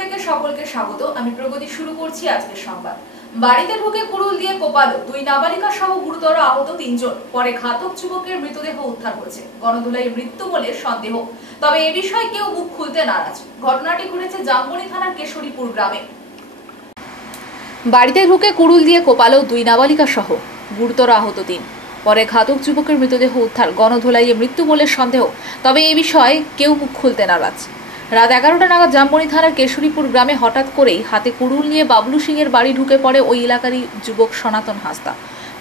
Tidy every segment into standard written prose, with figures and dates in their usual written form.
থেকে সকলকে স্বাগত। আমি প্রগতি শুরু করছি আজকের সংবাদ। বাড়িতে ঢুকে কুড়ুল দিয়ে কোপালো দুই নাবালিকা সহ গুরুতর আহত তিনজন। পরে ঘাতক যুবকের মৃতদেহ উদ্ধার করেছে। গণধোলাই মৃত্যু বলে সন্দেহ, তবে এ বিষয়ে কেউ মুখ খুলতে নারাজ। ঘটনাটি ঘটেছে জামবনি থানার কেশরীপুর গ্রামে। বাড়িতে ঢুকে কুড়ুল দিয়ে কোপালো দুই নাবালিকা সহ গুরুতর আহত তিন। পরে ঘাতক যুবকের মৃতদেহ উদ্ধার। গণধোলাইয়ে মৃত্যু বলে সন্দেহ, তবে এই বিষয়ে কেউ মুখ খুলতে নারাজ। রাত 11টা নাগাদ জামবনি থানার কেশরীপুর গ্রামে হঠাৎ করেই হাতে কুড়ুল নিয়ে বাবলু সিং এর বাড়ি ঢুকে পড়ে ওই এলাকারই যুবক সনাতন হাঁসদা।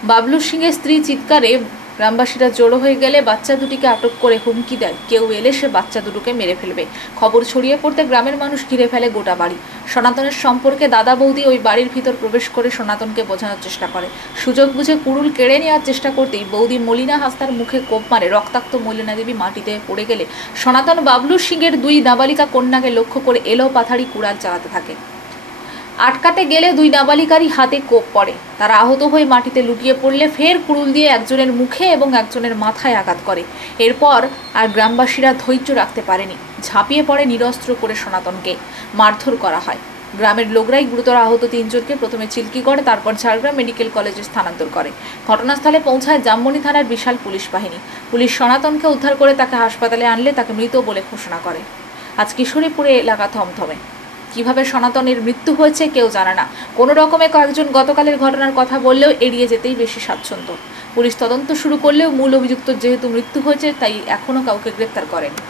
বাবলু সিং এর স্ত্রী চিৎকারে গ্রামবাসীরা জড়ো হয়ে গেলে বাচ্চা দুটিকে আটক করে হুমকি দেয়, কেউ এলে সে বাচ্চা দুটোকে মেরে ফেলবে। খবর ছড়িয়ে পড়তে গ্রামের মানুষ ঘিরে ফেলে গোটা বাড়ি। সনাতনের সম্পর্কে দাদা বৌদি ওই বাড়ির ভিতর প্রবেশ করে সনাতনকে বোঝানোর চেষ্টা করে। সুযোগ বুঝে কুড়ুল কেড়ে নেওয়ার চেষ্টা করতেই বৌদি মলিনা হাঁসদার মুখে কোপ মারে। রক্তাক্ত মলিনা দেবী মাটিতে পড়ে গেলে সনাতন বাবলু সিং এর দুই নাবালিকা কন্যাকে লক্ষ্য করে এলো পাথাড়ি কুড়াল চালাতে থাকে। আটকাতে গেলে দুই নাবালিকারই হাতে কোপ পড়ে। তারা আহত হয়ে মাটিতে লুটিয়ে পড়লে ফের কুড়ুল দিয়ে একজনের মুখে এবং একজনের মাথায় আঘাত করে। এরপর আর গ্রামবাসীরা ধৈর্য রাখতে পারেনি, ঝাঁপিয়ে পড়ে নিরস্ত্র করে সনাতনকে মারধর করা হয়। গ্রামের লোকরাই গুরুতর আহত তিনজনকে প্রথমে চিল্কিগড়, তারপর ঝাড়গ্রাম মেডিকেল কলেজে স্থানান্তর করে। ঘটনাস্থলে পৌঁছায় জামবনি থানার বিশাল পুলিশ বাহিনী। পুলিশ সনাতনকে উদ্ধার করে তাকে হাসপাতালে আনলে তাকে মৃত বলে ঘোষণা করে। আজ কিশোরীপুরে এলাকা থমথমে। কিভাবে সনাতনের মৃত্যু হয়েছে কেউ জানে না। কোনো রকমে কয়েকজন গতকালের ঘটনার কথা বললেও এড়িয়ে যেতেই বেশি স্বাচ্ছন্দ্য। পুলিশ তদন্ত শুরু করলেও মূল অভিযুক্ত যেহেতু মৃত্যু হয়েছে তাই এখনো কাউকে গ্রেপ্তার করেনি।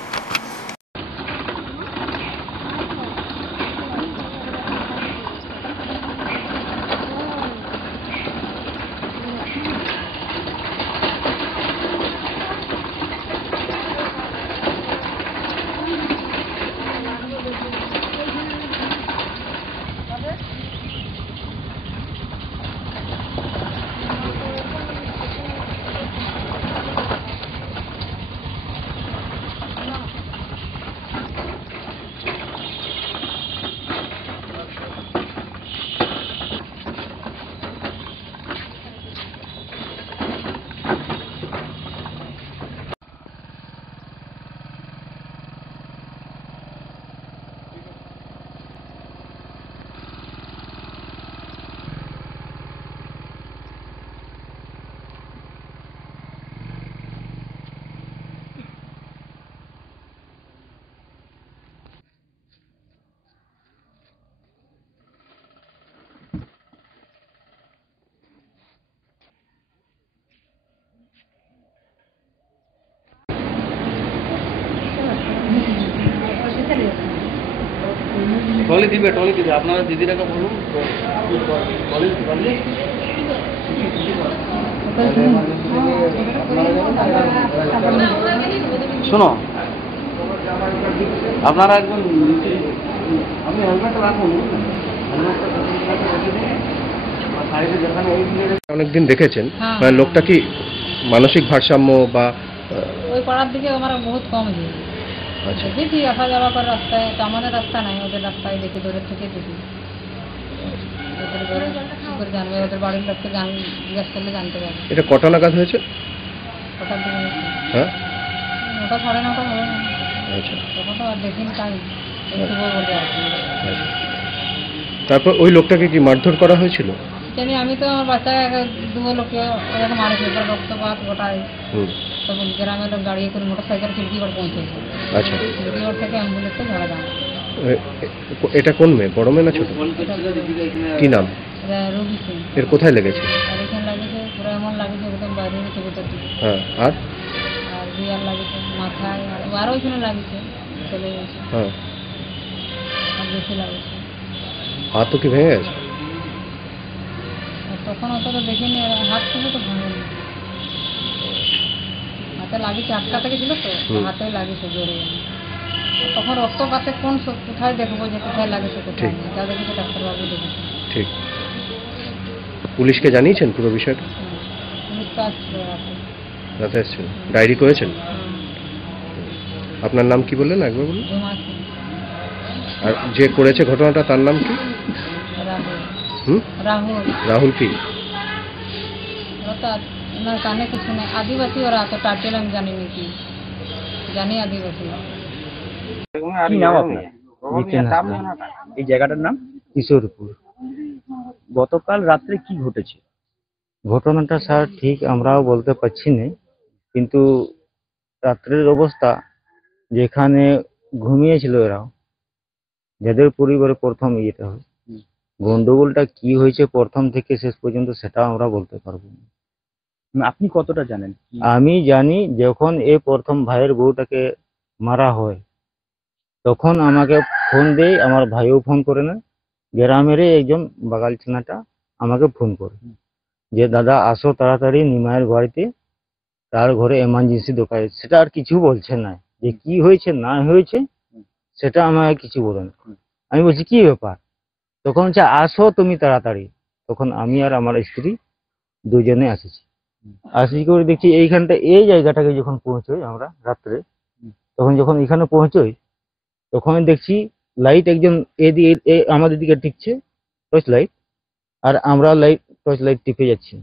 টলি দিবে আপনারা দিদিরাকে বলুন শোনো, আপনারা একদম আমি হেলমেট রাখুন। অনেকদিন দেখেছেন, লোকটা কি মানসিক ভারসাম্য বা ওই পাড়ার দিকে আমার বহুত কম যায়। আচ্ছা, দেখি আসা যাওয়া করে রাস্তায়, তো আমাদের রাস্তা নাই, ওদের রাস্তায় দেখি, দূরের থেকে দেখি। ওদের ঘরে কি করে জানবে, ওদের বাড়ির লোককে জিজ্ঞেস করলে জানতে পারবে। এটা কটা নাগাদ হয়েছে? ওটার দিকে হ্যাঁ, 9টা 9:30 হবে না, আচ্ছা তখন তো আর দেখিনি, তাই একটু বলতে আর কি। আচ্ছা। তারপর ওই লোকটাকে কি মারধর করা হয়েছিল? জানি আমি তো আমার বাচ্চাকে দুটো লোককে ওরকম মারেছে, রক্তপাত গোটায়। তখন গ্রামের লোক দাঁড়িয়ে করে মোটরসাইকেল চিল্কিগড় পৌঁছেছে। আচ্ছা, চিল্কিগড় থেকে অ্যাম্বুলেন্সে ঝাড়া দাম। এটা কোন মেয়ে, বড় মেয়ে না ছোট? কি নাম? রবি সিং। এর কোথায় লেগেছে? আর এখানে লাগিয়েছে, পুরো এমন লাগিয়েছে একদম বাইরে হয়েছে ভেতর দিকে। হ্যাঁ, আর বিয়ার লাগিয়েছে মাথায়, আর আরও এখানে লাগিয়েছে, চলে গেছে। হ্যাঁ, আর বেশি লাগিয়েছে। হাত তো কি ভেঙে গেছে? তখন অত তো দেখিনি, হাত থেকে তো ভাঙেনি, হাতে লাগিয়েছে, আটকা থেকে ছিল তো হাতে লাগিয়েছে জোরে। তখন রক্তপাতে কোথায় দেখবো যে কোথায় লাগেছে, কোথায় যা দেখেছে ডাক্তারবাবু দেখেছে। ঠিক। পুলিশকে জানিয়েছেন পুরো বিষয়টা? পুলিশ তো আসছিল রাতে আসছেন, ডায়েরি করেছেন? আপনার নাম কি বললেন একবার বলুন? ঝুমা সিং। আর যে করেছে ঘটনাটা তার নাম কি? রাহুল। রাহুল কি? ওটা ওনার কানে কিছু নেই, আদিবাসী ওরা, তো টাইটেল আমি জানি নাকি, জানি আদিবাসী। কি নাম আপনার? জিতেন হাসদা। এই জায়গাটার নাম কিশোরপুর। গতকাল রাত্রে কি ঘটেছে? ঘটনাটা স্যার ঠিক আমরাও বলতে পারছি না, কিন্তু রাত্রের অবস্থা যেখানে ঘুমিয়েছিল এরাও, যাদের পরিবারে প্রথম ইয়েটা হয়, গন্ডগোলটা কি হয়েছে প্রথম থেকে শেষ পর্যন্ত সেটা আমরা বলতে পারবো না। আপনি কতটা জানেন? আমি জানি যখন এই প্রথম ভাইয়ের বউটাকে মারা হয় তখন আমাকে ফোন দেয়, আমার ভাইও ফোন করে না, গ্রামেরই একজন বাগাল ছেনাটা আমাকে ফোন করে যে দাদা আসো তাড়াতাড়ি নিমাইয়ের বাড়িতে, তার ঘরে এমার্জেন্সি দরকার। সেটা আর কিছু বলছে না, যে কি হয়েছে না হয়েছে সেটা আমাকে কিছু বলে না। আমি বলছি কি ব্যাপার, তখন হচ্ছে আসো তুমি তাড়াতাড়ি। তখন আমি আর আমার স্ত্রী দুজনে আসিছি, আসি করে দেখছি এইখানটা এই জায়গাটাকে যখন পৌঁছই আমরা রাত্রে, তখন যখন এখানে পৌঁছই তখন দেখছি লাইট একজন এদিকে আমাদের দিকে টিপছে টর্চ লাইট, আর আমরা টর্চ লাইট টিপে যাচ্ছি।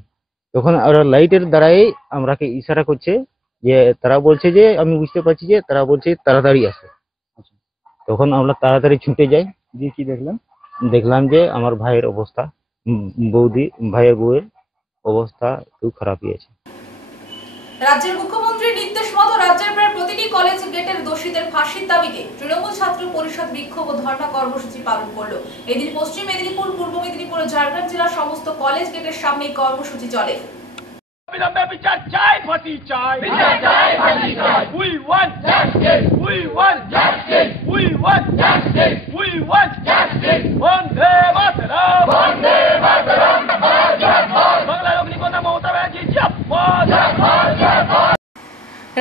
তখন ওরা লাইটের দ্বারাই আমরাকে ইশারা করছে, যে তারা বলছে যে আমি বুঝতে পারছি যে তারা বলছে তাড়াতাড়ি আসো। তখন আমরা তাড়াতাড়ি ছুটে যাই, দিয়ে কি দেখলাম? দেখলাম যে আমার ভাইয়ের অবস্থা, ভাইয়ের বউয়ের অবস্থা একটু খারাপই আছে। রাজ্যের মুখ্যমন্ত্রীর নির্দেশ মতো রাজ্যের প্রায় প্রতিটি কলেজ গেটের দোষীদের ফাঁসির দাবিতে তৃণমূল ছাত্র পরিষদ বিক্ষোভ ও ধর্ণা কর্মসূচি পালন করলো। এদিন পশ্চিম মেদিনীপুর, পূর্ব মেদিনীপুর ও ঝাড়গ্রাম জেলার সমস্ত কলেজ গেটের সামনে কর্মসূচি চলে। অবিলম্বে বিচার চাই, ফাঁসি চাই, বিচার চাই, ফাঁসি চাই। We want justice, we want justice, we want justice, we want justice. বন্দে মাতরম, বন্দে মাতরম, বাংলার অগ্নিকন্যা মমতা ব্যানার্জি জিন্দাবাদ, জিন্দাবাদ।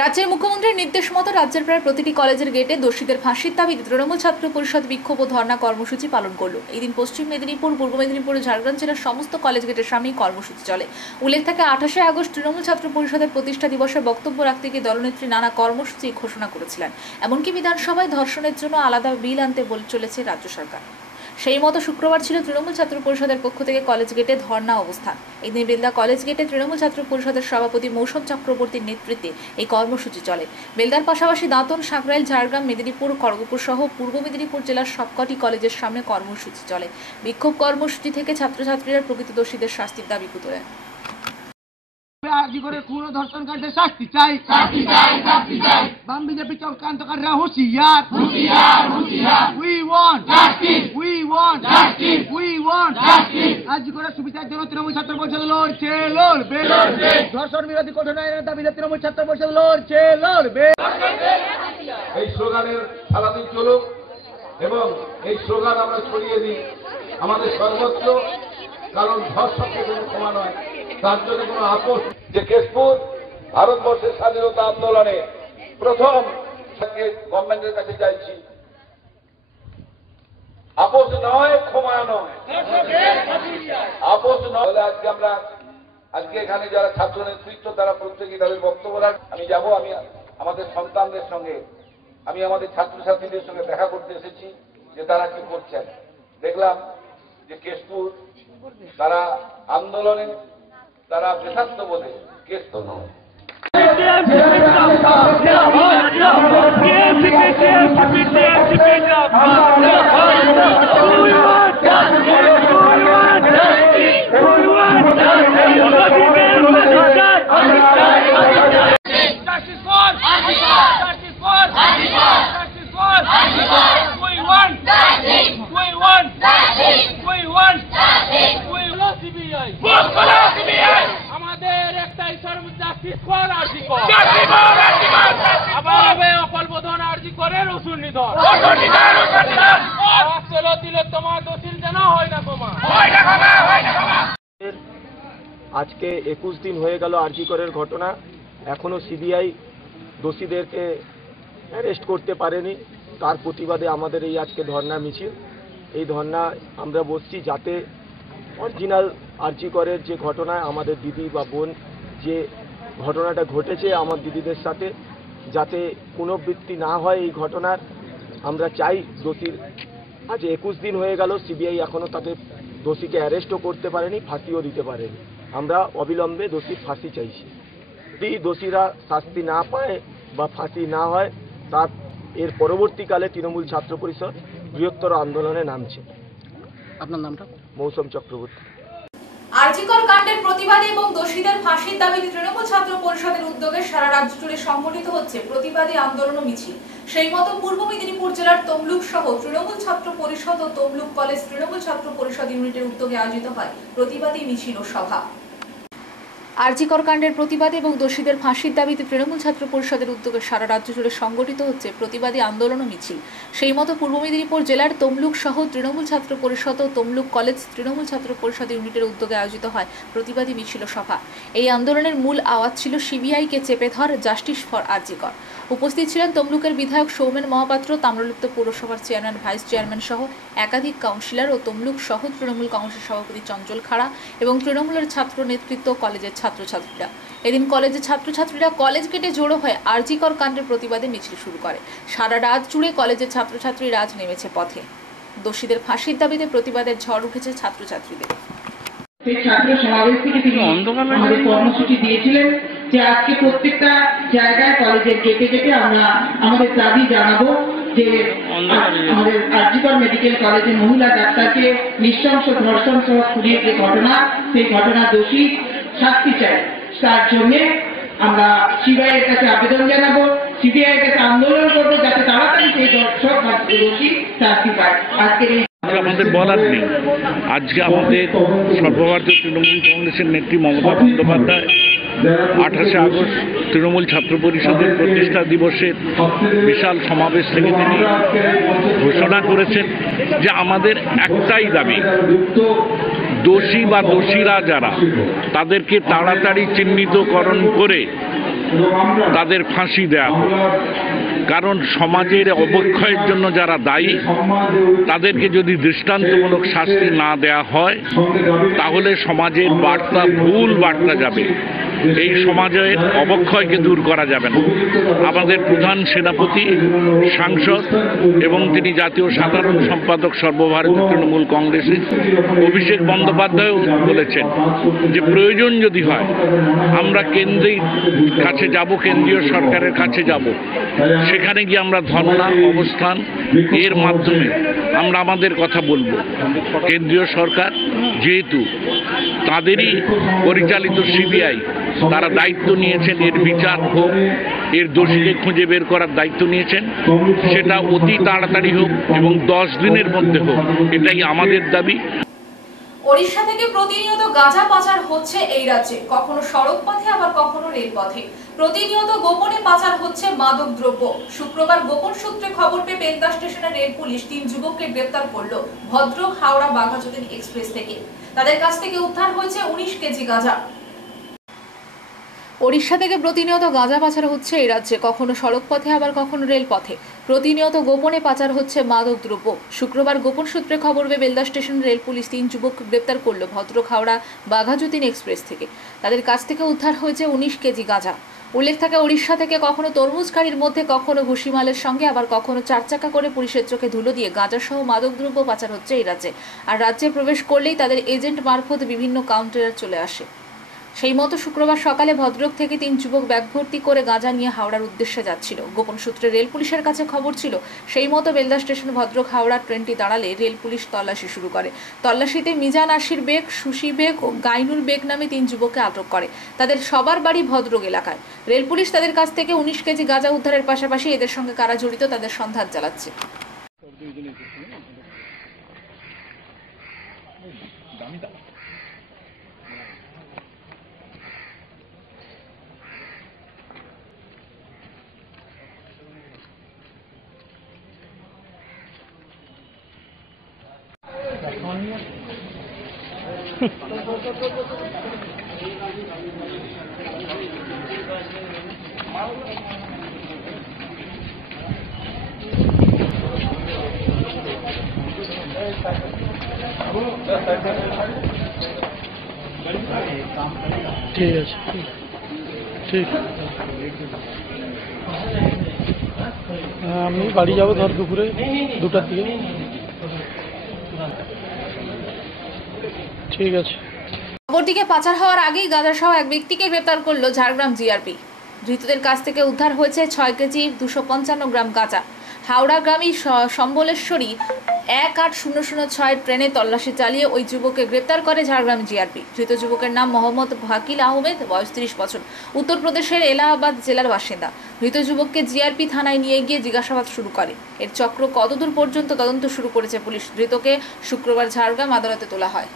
রাজ্যের মুখ্যমন্ত্রীর নির্দেশ মতো রাজ্যের প্রায় প্রতিটি কলেজের গেটে দোষীদের ফাঁসির দাবিতে তৃণমূল ছাত্র পরিষদ বিক্ষোভ ও ধর্ণা কর্মসূচি পালন করলো। এই দিন পশ্চিম মেদিনীপুর, পূর্ব মেদিনীপুর ও ঝাড়গ্রাম জেলার সমস্ত কলেজ গেটের সামনেই কর্মসূচি চলে। উল্লেখ থাকে 28শে আগস্ট তৃণমূল ছাত্র পরিষদের প্রতিষ্ঠা দিবসে বক্তব্য রাখতে গিয়ে দলনেত্রী নানা কর্মসূচি ঘোষণা করেছিলেন। এমনকি বিধানসভায় ধর্ষণের জন্য আলাদা বিল আনতে বলে চলেছে রাজ্য সরকার। সেই মতো শুক্রবার ছিল তৃণমূল ছাত্র পরিষদের পক্ষ থেকে কলেজ গেটে ধর্ণা অবস্থান। এই দিন বেলদা কলেজ গেটে তৃণমূল ছাত্র পরিষদের সভাপতি মৌসুম চক্রবর্তীর নেতৃত্বে এই কর্মসূচি চলে। বেলদার পাশাপাশি দাঁতন, সাঁকরাইল, ঝাড়গ্রাম, মেদিনীপুর, খড়গপুর সহ পূর্ব মেদিনীপুর জেলার সবকটি কলেজের সামনে কর্মসূচি চলে। বিক্ষোভ কর্মসূচি থেকে ছাত্রছাত্রীরা প্রকৃত দোষীদের শাস্তির দাবি তোলেন। আরজি করে খুন ও ধর্ষণকারীদের শাস্তি চাই, শাস্তি চাই, শাস্তি চাই। বাম বিজেপি চক্রান্তকারীরা হুঁশিয়ার, হুঁশিয়ার, হুঁশিয়ার। We want justice, we want justice, we want justice। আরজি করে সুবিচারের জন্য তৃণমূল ছাত্র পরিষদ লড়ছে, লড়বে, লড়বে। ধর্ষণ বিরোধী কঠোর আইনের দাবিতে তৃণমূল ছাত্র পরিষদ লড়ছে, লড়বে। এই স্লোগানের সারাদিন চলুক এবং এই স্লোগান আমরা ছড়িয়ে দিই আমাদের সর্বত্র, কারণ ধর্ষকের কোনো ক্ষমা নয়, তার জন্য কোনো আপোষ। যে কেশপুর ভারতবর্ষের স্বাধীনতা আন্দোলনে প্রথম গভর্নমেন্টের কাছে চাইছি, আপোষ নয়, ক্ষমা নয়, আপোষ নয়। আজকে এখানে যারা ছাত্র নেতৃত্ব তারা প্রত্যেকেই তাদের বক্তব্য রাখবে। আমি যাব, আমি আমাদের সন্তানদের সঙ্গে, আমি আমাদের ছাত্রছাত্রীদের সঙ্গে দেখা করতে এসেছি যে তারা কি করছেন। দেখলাম যে কেশপুর তারা আন্দোলনে তারা বেশাত্ম বোধে কেষ্ট নয়। আমাদের একটাই জাস্টিস ফর আরজি কর, অকল্পধন আরজি করে রসুন নিধন, দিলে তোমার দোষীর যেন হয় না ক্ষমা, হয় না ক্ষমা, হয় না ক্ষমা। আজকে 21 দিন হয়ে গেল আরজি করের ঘটনা, এখনো সিবিআই দোষীদেরকে অ্যারেস্ট করতে পারেনি। তার প্রতিবাদে আমাদের এই আজকে ধর্ণা মিছিল। এই ধর্ণা আমরা বসছি যাতে অরিজিনাল আরজি করের যে ঘটনায় আমাদের দিদি বা বোন যে ঘটনাটা ঘটেছে আমার দিদিদের সাথে, যাতে পুনরাবৃত্তি না হয় এই ঘটনার। আমরা চাই দোষীর, আজ 21 দিন হয়ে গেল সিবিআই এখনো তাদের দোষীকে অ্যারেস্টও করতে পারেনি, ফাঁসিও দিতে পারেনি। আমরা অবিলম্বে দোষীর ফাঁসি চাইছি। যদি দোষীরা শাস্তি না পায় বা ফাঁসি না হয়, তার এর পরবর্তীকালে তৃণমূল ছাত্র পরিষদ বৃহত্তর আন্দোলনে নামছে। আপনার নামটা? মৌসুম চক্রবর্তী। আরজিকর কাণ্ডের প্রতিবাদে এবং দোষীদের ফাঁসির দাবিতে তৃণমূল ছাত্র পরিষদের উদ্যোগে সারা রাজ্য জুড়ে সংগঠিত হচ্ছে প্রতিবাদী আন্দোলন ও মিছিল। সেই মতো পূর্ব মেদিনীপুর জেলার তমলুক সহ তৃণমূল ছাত্র পরিষদ ও তমলুক কলেজ তৃণমূল ছাত্র পরিষদ ইউনিটের উদ্যোগে আয়োজিত হয় প্রতিবাদী মিছিল ও সভা। আরজিকর কাণ্ডের প্রতিবাদে এবং দোষীদের ফাঁসির দাবিতে তৃণমূল ছাত্র পরিষদের উদ্যোগে সারা রাজ্য জুড়ে সংগঠিত হচ্ছে প্রতিবাদী আন্দোলন ও মিছিল। সেই মতো পূর্ব মেদিনীপুর জেলার তমলুক সহ তৃণমূল ছাত্র পরিষদ ও তমলুক কলেজ তৃণমূল ছাত্র পরিষদ ইউনিটের উদ্যোগে আয়োজিত হয় প্রতিবাদী মিছিল ও সভা। এই আন্দোলনের মূল আওয়াজ ছিল সিবিআইকে চেপে ধর, জাস্টিস ফর আরজিকর। উপস্থিত ছিলেন তমলুকের বিধায়ক সৌমেন মহাপাত্র, তাম্রলিপ্ত পৌরসভার চেয়ারম্যান, ভাইস চেয়ারম্যান সহ একাধিক কাউন্সিলর ও তমলুক সহ তৃণমূল কংগ্রেসের সভাপতি চঞ্চল খাড়া এবং তৃণমূলের ছাত্র নেতৃত্ব, কলেজের ছাত্রছাত্রীরা। এদিন কলেজের ছাত্রছাত্রীরা কলেজ গেটে জড়ো হয়ে আরজিকর কাণ্ডের প্রতিবাদে মিছিল শুরু করে। সারা রাত জুড়ে কলেজের ছাত্রছাত্রীরা আজ নেমেছে পথে। দোষীদের ফাঁসির দাবিতে প্রতিবাদের ঝড় উঠেছে ছাত্রছাত্রীদের। সেই ছাত্র সমাবেশ থেকে তিনি আমাদের কর্মসূচি দিয়েছিলেন যে আজকে প্রত্যেকটা জায়গায় কলেজের গেটে গেটে আমরা আমাদের দাবি জানাবো যে আমাদের আরজিকর মেডিকেল কলেজের মহিলা ডাক্তারকে নৃশংস ধর্ষণ সহ খুনের যে ঘটনা, সেই ঘটনা দোষী শাস্তি চাই। তার জন্য আমরা সিবিআই এর কাছে আবেদন জানাবো, সিবিআই এর কাছে আন্দোলন করবো যাতে তাড়াতাড়ি সেই দর্শক বা দোষী শাস্তি পায়। আজকের এই আমাদের বলার নেই। আজকে আমাদের সর্বভারতীয় তৃণমূল কংগ্রেসের নেত্রী মমতা বন্দ্যোপাধ্যায় 28শে আগস্ট তৃণমূল ছাত্র পরিষদের প্রতিষ্ঠা দিবসের বিশাল সমাবেশ থেকে তিনি ঘোষণা করেছেন যে আমাদের একটাই দাবি, দোষী বা দোষীরা যারা তাদেরকে তাড়াতাড়ি চিহ্নিতকরণ করে তাদের ফাঁসি দেওয়া হোক। কারণ সমাজের অবক্ষয়ের জন্য যারা দায়ী তাদেরকে যদি দৃষ্টান্তমূলক শাস্তি না দেওয়া হয় তাহলে সমাজের বার্তা ভুল বার্তা যাবে, এই সমাজের অবক্ষয়কে দূর করা যাবে না। আমাদের প্রধান সেনাপতি, সাংসদ এবং তিনি জাতীয় সাধারণ সম্পাদক সর্বভারতীয় তৃণমূল কংগ্রেসের অভিষেক বন্দ্যোপাধ্যায়ও বলেছেন যে প্রয়োজন যদি হয় আমরা কেন্দ্রের কাছে যাব, কেন্দ্রীয় সরকারের কাছে যাব, সেখানে গিয়ে আমরা ধর্ণা অবস্থান এর মাধ্যমে আমরা আমাদের কথা বলবো। কেন্দ্রীয় সরকার যেহেতু তাদেরই পরিচালিত সিবিআই, তারা দায়িত্ব নিয়েছেন এর বিচার হোক, এর দোষীকে খুঁজে বের করার দায়িত্ব নিয়েছেন, সেটা অতি তাড়াতাড়ি হোক এবং 10 দিনের মধ্যে হোক, এটাই আমাদের দাবি। ওড়িশা থেকে প্রতিনিয়ত গাঁজা পাচার হচ্ছে এই রাজ্যে, কখনো সড়ক পথে আবার কখনো রেল পথে। প্রতিনিয়ত গোপনে পাচার হচ্ছে মাদক দ্রব্য। শুক্রবার গোপন সূত্রে খবর পেয়ে বেলদা স্টেশনের রেল পুলিশ 3 যুবককে গ্রেফতার করলো ভদ্রক হাওড়া বাঘাযতীন এক্সপ্রেস থেকে। তাদের কাছ থেকে উদ্ধার হয়েছে 19 কেজি গাঁজা। ওড়িশা থেকে প্রতিনিয়ত গাঁজা পাচার হচ্ছে এই রাজ্যে, কখনো সড়ক পথে আবার কখনো রেল পথে। প্রতিনিয়ত গোপনে পাচার হচ্ছে মাদক দ্রব্য। শুক্রবার গোপন সূত্রে খবর পেয়ে বেলদা স্টেশন রেল পুলিশ 3 যুবককে গ্রেপ্তার করল ভদ্রক হাওড়া বাঘাযতীন এক্সপ্রেস থেকে। তাদের কাছ থেকে উদ্ধার হয়েছে 19 কেজি গাঁজা। উল্লেখ থাকে ওড়িশা থেকে কখনো তরমুজ গাড়ির মধ্যে, কখনো ভুসিমালের সঙ্গে, আবার কখনো 4 চাকা করে পুলিশের চোখে ধুলো দিয়ে গাঁজা সহ মাদক দ্রব্য পাচার হচ্ছে এই রাজ্যে। আর রাজ্যে প্রবেশ করলেই তাদের এজেন্ট মারফত বিভিন্ন কাউন্টারে চলে আসে। সেই মতো শুক্রবার সকালে ভদ্রক থেকে 3 যুবক ব্যাগ ভর্তি করে গাঁজা নিয়ে হাওড়ার উদ্দেশ্যে যাচ্ছিল। গোপন সূত্রে রেল পুলিশের কাছে খবর ছিল। সেই মতো বেলদা স্টেশন ভদ্রক হাওড়া ট্রেনটি দাঁড়ালে রেল পুলিশ তল্লাশি শুরু করে। তল্লাশিতে মিজান আশির বেগ, সুশি বেগ ও গাইনুর বেগ নামে 3 যুবককে আটক করে। তাদের সবার বাড়ি ভদ্রক এলাকায়। রেল পুলিশ তাদের কাছ থেকে 19 কেজি গাঁজা উদ্ধারের পাশাপাশি এদের সঙ্গে কারা জড়িত তাদের সন্ধান চালাচ্ছে। ঠিক আছে, ঠিক। আমি বাড়ি যাবো ধর দুপুরে 2টার দিকে। ঠিক আছে। অপরদিকে পাচার হওয়ার আগেই গাঁজা সহ এক ব্যক্তিকে গ্রেপ্তার করলো ঝাড়গ্রাম জিআরপি। ধৃতদের কাছ থেকে উদ্ধার হয়েছে 6 কেজি 255 গ্রাম গাঁজা। হাওড়াগ্রামী সম্বলেশ্বরী 18006 ট্রেনে তল্লাশি চালিয়ে ওই যুবককে গ্রেপ্তার করে ঝাড়গ্রাম জিআরপি। ধৃত যুবকের নাম মোহাম্মদ ভাকিল আহমেদ, বয়স 30 বছর, উত্তরপ্রদেশের এলাহাবাদ জেলার বাসিন্দা। ধৃত যুবককে জিআরপি থানায় নিয়ে গিয়ে জিজ্ঞাসাবাদ শুরু করে। এর চক্র কতদূর পর্যন্ত তদন্ত শুরু করেছে পুলিশ। ধৃতকে শুক্রবার ঝাড়গ্রাম আদালতে তোলা হয়।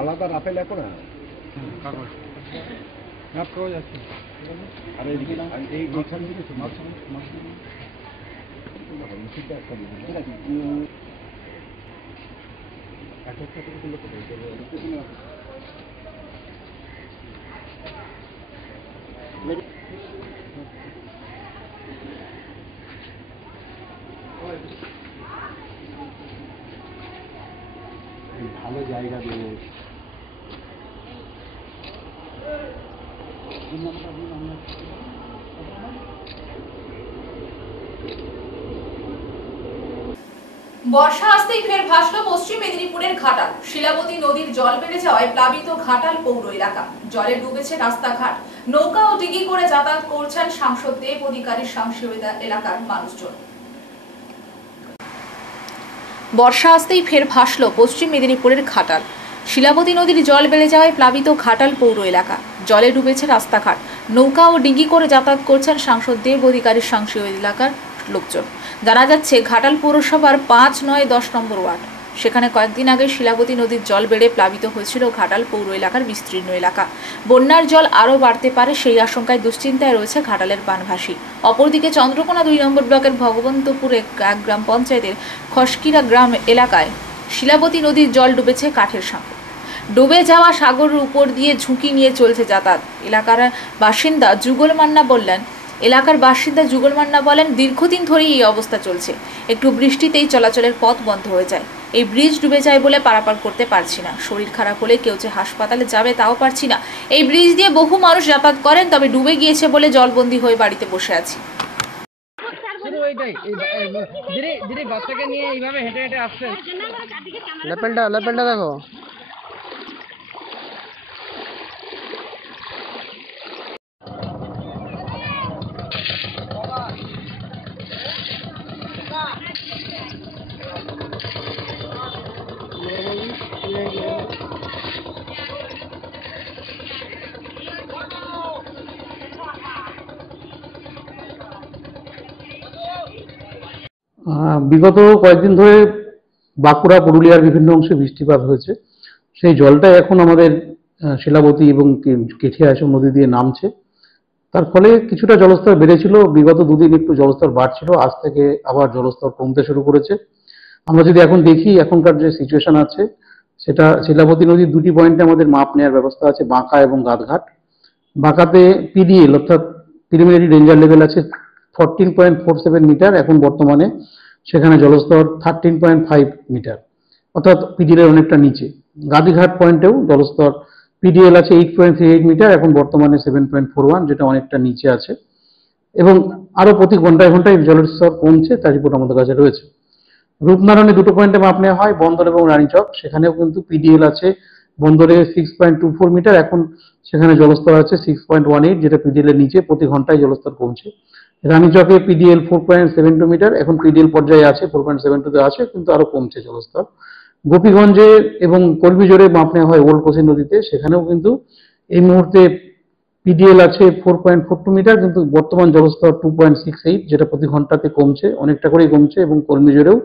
আলাদা রাফেল অ্যাপও না আর এইদিকে এইখান থেকে ভালো জায়গা দেবো। বর্ষা আসতেই ফের ভাসল পশ্চিম মেদিনীপুরের ঘাটাল। শিলাবতী নদীর জল বেড়ে যাওয়ায় প্লাবিত ঘাটাল পৌর এলাকা। জলে ডুবেছে রাস্তাঘাট, নৌকা ও ডিঙি করে যাতায়াত করছেন সাংসদ দেব অধিকারীর সংসদীয় এলাকার মানুষজন। বর্ষা আসতেই ফের ভাসল পশ্চিম মেদিনীপুরের ঘাটাল। শিলাবতী নদীর জল বেড়ে যাওয়ায় প্লাবিত ঘাটাল পৌর এলাকা। জলে ডুবেছে রাস্তাঘাট, নৌকা ও ডিঙি করে যাতায়াত করছেন সাংসদ দেব অধিকারীর সংসদীয় এলাকার লোকজন। জানা যাচ্ছে ঘাটাল পৌরসভার 5, 9, 10 নম্বর ওয়ার্ড। সেখানে কয়েকদিন আগে শিলাবতী নদীর জল বেড়ে প্লাবিত হয়েছিল ঘাটাল পৌর এলাকার বিস্তীর্ণ এলাকা। বন্যার জল আরও বাড়তে পারে সেই আশঙ্কায় দুশ্চিন্তায় রয়েছে ঘাটালের বানভাসী। অপরদিকে চন্দ্রকোনা 2 নম্বর ব্লকের ভগবন্তপুর এক গ্রাম পঞ্চায়েতের খসকিরা গ্রাম এলাকায় শিলাবতী নদীর জল ডুবেছে কাঠের সাঁকো। ডুবে যাওয়া সাগরের উপর দিয়ে ঝুঁকি নিয়ে চলছে যাতায়াত। এলাকার বাসিন্দা যুগল মান্না বলেন দীর্ঘদিন ধরেই এই অবস্থা চলছে। একটু বৃষ্টিতেই চলাচলের পথ বন্ধ হয়ে যায়। এই ব্রিজ ডুবে যায় বলে পারাপার করতে পারছি না। শরীর খারাপ হলে কেউ যে হাসপাতালে যাবে তাও পারছি না। এই ব্রিজ দিয়ে বহু মানুষ যাতায়াত করেন, তবে ডুবে গিয়েছে বলে জলবন্দী হয়ে বাড়িতে বসে আছি। লেপেলটা দেখো। বিগত কয়েকদিন ধরে বাঁকুড়া, পুরুলিয়ার বিভিন্ন অংশে বৃষ্টিপাত হয়েছে। সেই জলটা এখন আমাদের শিলাবতী এবং কেঠিয়া এসব নদী দিয়ে নামছে। তার ফলে কিছুটা জলস্তর বেড়েছিল। বিগত 2 দিন একটু জলস্তর বাড়ছিল, আজ থেকে আবার জলস্তর কমতে শুরু করেছে। আমরা যদি এখন দেখি এখনকার যে সিচুয়েশন আছে, সেটা শিলাবতী নদীর 2টি পয়েন্টে আমাদের মাপ নেওয়ার ব্যবস্থা আছে, বাঁকা এবং গাদঘাট। বাঁকাতে পিডিএল অর্থাৎ প্রিলিমিনারি ডেঞ্জার লেভেল আছে 14.47 মিটার। এখন বর্তমানে সেখানে জলস্তর 13.5 মিটার, অর্থাৎ পিডিএল এর অনেকটা নিচে। গাদিঘাট পয়েন্টেও জলস্তর পিডিএল আছে 8.38 মিটার, এখন বর্তমানে 7.41, যেটা অনেকটা নিচে আছে। এবং আরো প্রতি ঘন্টায় ঘন্টায় জলের স্তর কমছে, তার রিপোর্ট আমাদের কাছে রয়েছে। রূপনারায়ণে 2টো পয়েন্টে মাপ নেওয়া হয়, বন্দর এবং রানীচক। সেখানেও কিন্তু পিডিএল আছে বন্দরে 6.24 মিটার, এখন সেখানে জলস্তর আছে 6.18, যেটা পিডিএল এর নিচে। প্রতি ঘন্টায় জলস্তর কমছে। রানীচকে পিডিএল 4.72 মিটার, এখন পিডিএল পর্যায়ে আছে, 4.72 আছে, কিন্তু আরো কমছে জলস্তর। গোপীগঞ্জে এবং কলবিজোরে মাপ নেওয়া হয় ওল্ড কোসি নদীতে, সেখানেও কিন্তু এই মুহূর্তে পিডিএল আছে 4.42 মিটার, কিন্তু বর্তমান জলস্তর 2.68, যেটা প্রতি ঘন্টাতে কমছে, অনেকটা করেই কমছে। এবং কলমিজোরেও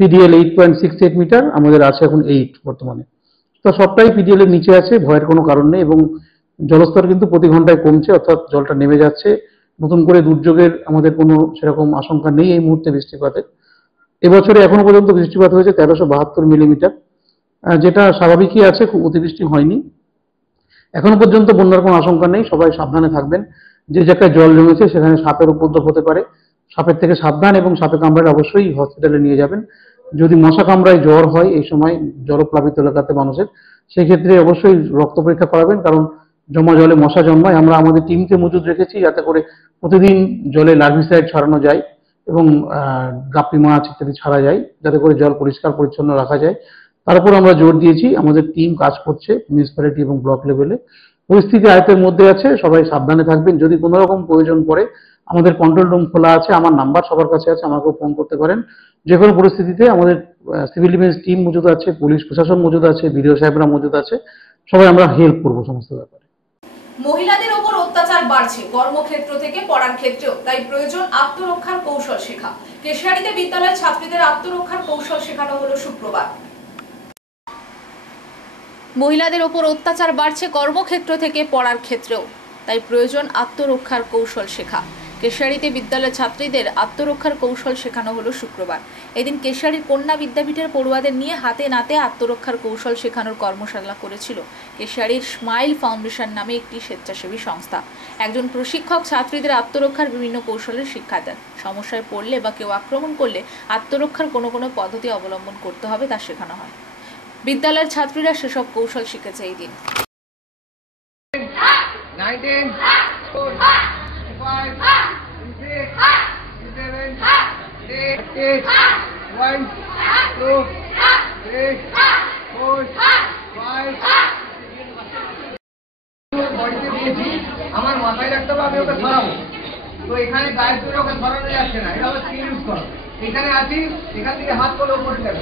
পিডিএল 8.68 মিটার, আমাদের আছে এখন 8 বর্তমানে। তো সবটাই পিডিএল এর নিচে আছে, ভয়ের কোনো কারণ নেই। এবং জলস্তর কিন্তু প্রতি ঘন্টায় কমছে, অর্থাৎ জলটা নেমে যাচ্ছে। নতুন করে দুর্যোগের আমাদের কোনো সেরকম আশঙ্কা নেই এই মুহূর্তে বৃষ্টিপাতের। এবছরে এখনো পর্যন্ত বৃষ্টিপাত হয়েছে 1372 মিলিমিটার, যেটা স্বাভাবিকই আছে, খুব অতিবৃষ্টি হয়নি। এখনো পর্যন্ত বন্যার কোনো আশঙ্কা নেই, সবাই সাবধানে থাকবেন। যে জায়গায় জল জমেছে সেখানে সাপের উপদ্রব হতে পারে, সাপের থেকে সাবধান, এবং সাপে কামড়ালে অবশ্যই হসপিটালে নিয়ে যাবেন। যদি মশা কামড়ায় জ্বর হয় এই সময় জলপ্লাবিত এলাকাতে মানুষের, সেক্ষেত্রে অবশ্যই রক্ত পরীক্ষা করাবেন, কারণ জমা জলে মশা জন্মায়। আমরা আমাদের টিমকে মজুদ রেখেছি যাতে করে প্রতিদিন জলে লার্ভিসাইড ছড়ানো যায় এবং গাপ্পি মাছ ইত্যাদি ছাড়া যায়, যাতে করে জল পরিষ্কার পরিচ্ছন্ন রাখা যায়। তার উপর আমরা জোর দিয়েছি, আমাদের টিম কাজ করছে মিউনিসিপ্যালিটি এবং ব্লক লেভেলে। পরিস্থিতি আয়ত্তের মধ্যে আছে, সবাই সাবধানে থাকবেন। যদি কোনো রকম প্রয়োজন পড়ে আমাদের কন্ট্রোল রুম খোলা আছে, আমার নাম্বার সবার কাছে আছে, আমাকেও ফোন করতে পারেন। যে কোনো পরিস্থিতিতে আমাদের সিভিল ডিফেন্স টিম মজুদ আছে, পুলিশ প্রশাসন মজুদ আছে, বিডিও সাহেবরা মজুদ আছে, সবাই আমরা হেল্প করবো সমস্ত ব্যাপারে। মহিলাদের ওপর অত্যাচার বাড়ছে কর্মক্ষেত্র থেকে পড়ার ক্ষেত্রেও, তাই প্রয়োজন আত্মরক্ষার কৌশল শেখা। কেশিয়াড়িতে বিদ্যালয়ের ছাত্রীদের আত্মরক্ষার কৌশল শেখানো হলো শুক্রবার। মহিলাদের ওপর অত্যাচার বাড়ছে কর্মক্ষেত্র থেকে পড়ার ক্ষেত্রেও, তাই প্রয়োজন আত্মরক্ষার কৌশল শেখা। কেশিয়াড়িতে বিদ্যালয়ের ছাত্রীদের আত্মরক্ষার কৌশল শেখানো হলো শুক্রবার। এদিন কেশিয়াড়ির কন্যা বিদ্যাপীঠের পড়ুয়াদের নিয়ে হাতে নাতে আত্মরক্ষার কৌশল শেখানোর কর্মশালা করেছিল কেশিয়াড়ির স্মাইল ফাউন্ডেশন নামে একটি স্বেচ্ছাসেবী সংস্থা। একজন প্রশিক্ষক ছাত্রীদের আত্মরক্ষার বিভিন্ন কৌশলের শিক্ষা দেন। সমস্যায় পড়লে বা কেউ আক্রমণ করলে আত্মরক্ষার কোনো পদ্ধতি অবলম্বন করতে হবে তা শেখানো হয়। বিদ্যালয়ের ছাত্রীরা সেসব কৌশল শিখেছে এই দিন। 19 4 5 6 7 8 1 2 3 4 5 বডিতে দিয়েছি, আমার মাথায় রাখতে হবে, আমি ওকে সরাবো। তো এখানে গায়ের জন্য ওকে সরানো যাচ্ছে না, এটা হলো স্কিল ইউজ করো। এখানে আছি, এখান থেকে হাত করে উপরে যাবে।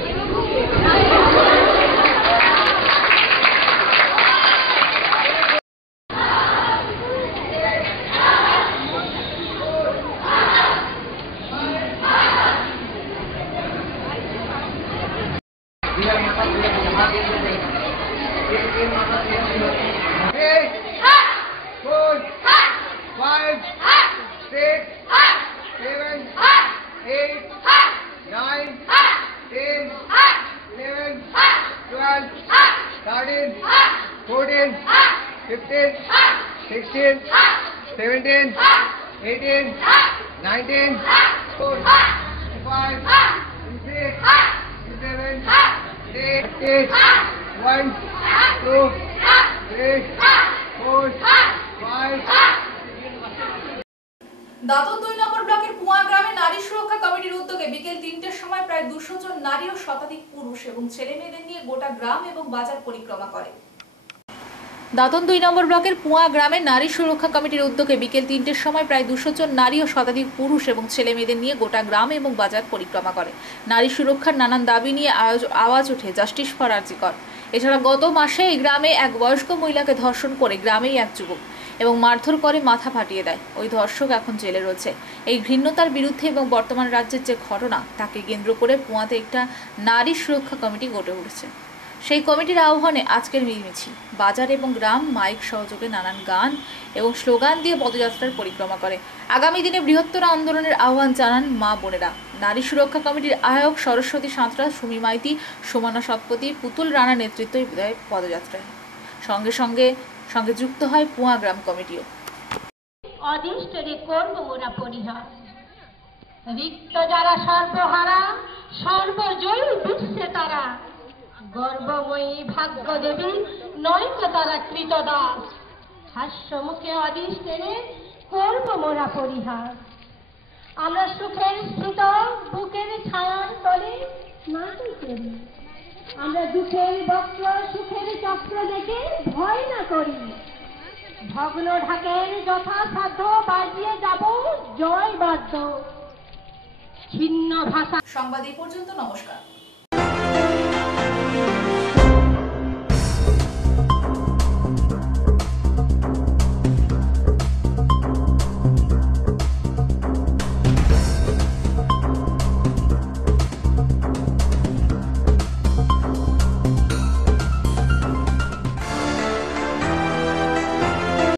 দাঁতন 2 নম্বর ব্লকের পুয়া গ্রামে নারী সুরক্ষা কমিটির উদ্যোগে বিকেল 3টের সময় প্রায় 200 জন নারী ও শতাধিক পুরুষ এবং ছেলে মেয়েদের নিয়ে গোটা গ্রাম এবং বাজার পরিক্রমা করে। দাঁতন 2 নম্বর ব্লকের পুয়া গ্রামে নারী সুরক্ষা কমিটির উদ্যোগে বিকেল 3টের সময় প্রায় 200 জন নারী ও শতাধিক পুরুষ এবং ছেলে মেয়েদের নিয়ে গোটা গ্রাম এবং বাজার পরিক্রমা করে। নারী সুরক্ষার নানান দাবি নিয়ে আওয়াজ ওঠে জাস্টিস ফর আরজিকর। এছাড়া গত মাসে এই গ্রামে এক বয়স্ক মহিলাকে ধর্ষণ করে গ্রামেই এক যুবক এবং মারধর করে মাথা ফাটিয়ে দেয়। ওই ধর্ষক এখন জেলে রয়েছে। এই ঘৃণ্যতার বিরুদ্ধে এবং বর্তমান রাজ্যের যে ঘটনা তাকে কেন্দ্র করে পুয়াতে একটা নারী সুরক্ষা কমিটি গড়ে উঠেছে। সেই কমিটির আহ্বানে আজকের মিছিল বাজার এবং গ্রাম মাইক সহযোগে নানান গান এবং স্লোগান দিয়ে পদযাত্রার পরিক্রমা করে। আগামী দিনে বৃহত্তর আন্দোলনের আহ্বান জানান মা বোনেরা। নারী সুরক্ষা কমিটির আহ্বায়ক সরস্বতী সাঁতরা, সুমি মাইতি, সুমনা সৎপতি, পুতুল রানা নেতৃত্বে পদযাত্রায় সঙ্গে যুক্ত হয় পুয়া গ্রাম কমিটিও। অদৃষ্টরে করব মোরা পরিহাস, রিক্ত যারা সর্বহারা সর্বজয়ী বিশ্বে তারা, গর্বময়ী ভাগ্য দেবী নয়তো তারা কৃতদাস, হাস্য মুখে অদৃষ্টরে করব মোরা পরিহাস। আমরা সুখের স্থিত বুকের ছায়ার তলে নাটক করি, আমরা দুঃখের বক্র সুখের চক্র দেখে ভয় না করি, ভগ্ন ঢাকের যথাসাধ্য বাজিয়ে যাব জয় বাদ্য। ছিন্ন ভাষা। সংবাদ এই পর্যন্ত। নমস্কার।